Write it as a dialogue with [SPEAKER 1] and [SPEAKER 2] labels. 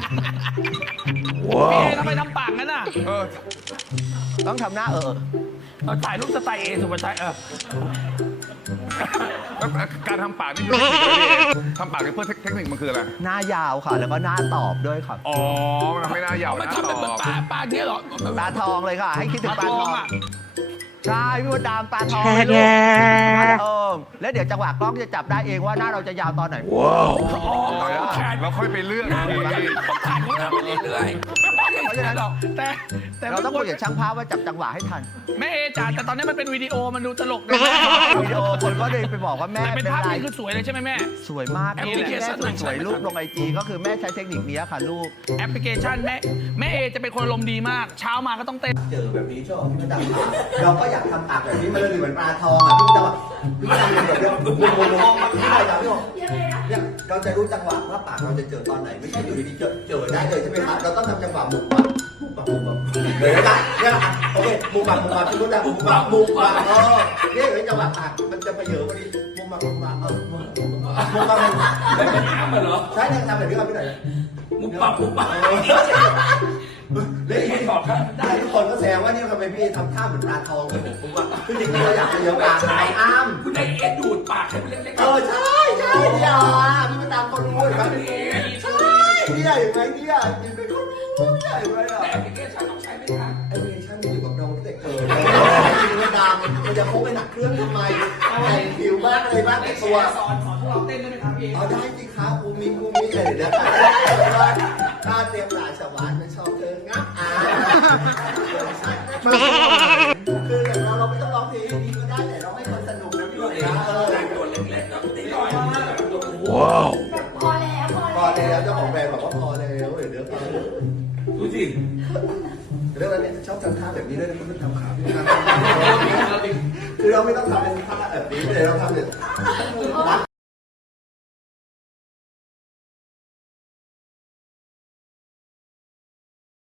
[SPEAKER 1] พี่เอทำไมทำปากงั้นน่ะ
[SPEAKER 2] ต้องทำหน้า
[SPEAKER 1] เราถ่ายรูปสไตล์เอสุภาชัย
[SPEAKER 3] การทำปากนี่คือเทคนิคอะไรทำปากนี่เพื่อเทคนิคมันคืออะไร
[SPEAKER 2] หน้ายาวค่ะ แล้วก็หน้าตอบด้วยค่ะ
[SPEAKER 3] อ๋อ มันทำไม่น่ายาว
[SPEAKER 1] มัน
[SPEAKER 3] นะ
[SPEAKER 1] ทำเป็น
[SPEAKER 3] ต่อ
[SPEAKER 1] ปลาเนี้ยเหรอ
[SPEAKER 2] ปลาทองเลยค่ะ ให้คิดถึงปลาทอง
[SPEAKER 1] อ่ะ
[SPEAKER 2] ใช่พี่มดดามปลาทองเลยลูกแล้วเดี๋ยวจังหวะกล้องจะจับได้เองว่าหน้าเราจะยาวตอนไหน
[SPEAKER 3] เราค่อยไปเลือก
[SPEAKER 1] น้ำ
[SPEAKER 3] ที
[SPEAKER 1] ต้องถ่ายของน้ำไปเรื่อยๆเพราะฉะนั้นแต่
[SPEAKER 2] เราต้องคุยกับช่างภาพว่าจับจังหวะให้ทัน
[SPEAKER 1] แม่เอจ๋าแต่ตอนนี้มันเป็นวิดีโอมันดูตลกนะ
[SPEAKER 2] วิดีโอคนก็เลยไปบอกว่าแม่
[SPEAKER 1] แต่เป็น
[SPEAKER 2] เป็น
[SPEAKER 1] ภาพ
[SPEAKER 2] อะไร
[SPEAKER 1] นี่คือสวยเลยใช่ไหมแม่
[SPEAKER 2] สวยมาก
[SPEAKER 1] แอปพลิเคชัน
[SPEAKER 2] แม่สวยรูปลงไอจีก็คือแม่ใช้เทคนิคนี้ค่ะลูก
[SPEAKER 1] แอปพลิเคชันแม่เอจะเป็นคนอารมณ์ดีมาก เช้ามาก็ต้องเต้น
[SPEAKER 2] เจอแบบนี้ชอบพี่มดดำเราก็อยากทำปากแบบนี้มันเลยเหมือนปลาทองอ่ะพี่มดดำพี่มดดำเดี๋ยวพี่ได้ครับพี่บอกเนี่ยเราจะรู้จังหวะว่าปากเราจะเจอตอนไหนไม่ใช่อยู่ดีๆเจอได้เลยใช่ไหมครับเราต้องทำจังหวะบุกปักเลยนะเนี่ยโอเคบุกปักพี่มดดำบุกปักเนี่ยเลยจังหวะปากมันจะไปเยอะกว่านี้บุกปักบุกปักแบบนี้มันเหรอใช่เนี่ยทำแบบนี้ครับพี่หน่อยบุกปักเลยที่บอกครับได้ทุกคนก็แซวว่านี่ทำไมพี่ทำท่าเหมือนปลาทองเลยผมว่าจริงๆเราอยากจะเยอะปลาอ้าม
[SPEAKER 1] คุณไอเอดูดปากให้มันเล็กๆ
[SPEAKER 2] ใช่เนี่ยพี่มาตามคนรู้เห็นไหมใช่เนี่ยเห็นไหมเนี่ยยินเป็นคนรู้ใช่ไหมอ่ะ
[SPEAKER 1] แอปพลิเคชันต้องใช้ไหมคะ
[SPEAKER 2] แอปพลิเคชันมันอยู่กับน้องตั้งแต่เกิดพี่มาตามมันจะพกไปหนักเครื่องทำไมแต่งผิวบ้างอะไรบ้างในตัว
[SPEAKER 1] สอนพวกเราเต้นได้ไหมครับพี่
[SPEAKER 2] เอาได้สิครับกูมีเดี๋ยวถ้าเตรียมหลายสวรรค์มันชอบเธองับคืออย่างเราไม่ต้องร้องเพลงดีก็ได้แต่เราให้คนสนุกนะพี่หน่อยนะ
[SPEAKER 1] ตัวเล็กๆแล้วตีหน่อย
[SPEAKER 3] ว้าว
[SPEAKER 4] พอแล้ว
[SPEAKER 2] พอแล้วเจ้าของแบรนด์บอกว่าพอแล้วเดี๋ยว
[SPEAKER 1] ดูสิ
[SPEAKER 2] เรื่องนั้นเนี่ยชอบทำท่าแบบนี้ด้วยนะคุณไม่ทำขาคือเราไม่ต้องทำเป็นท่าแบบนี้เลยเราทำแบบรัด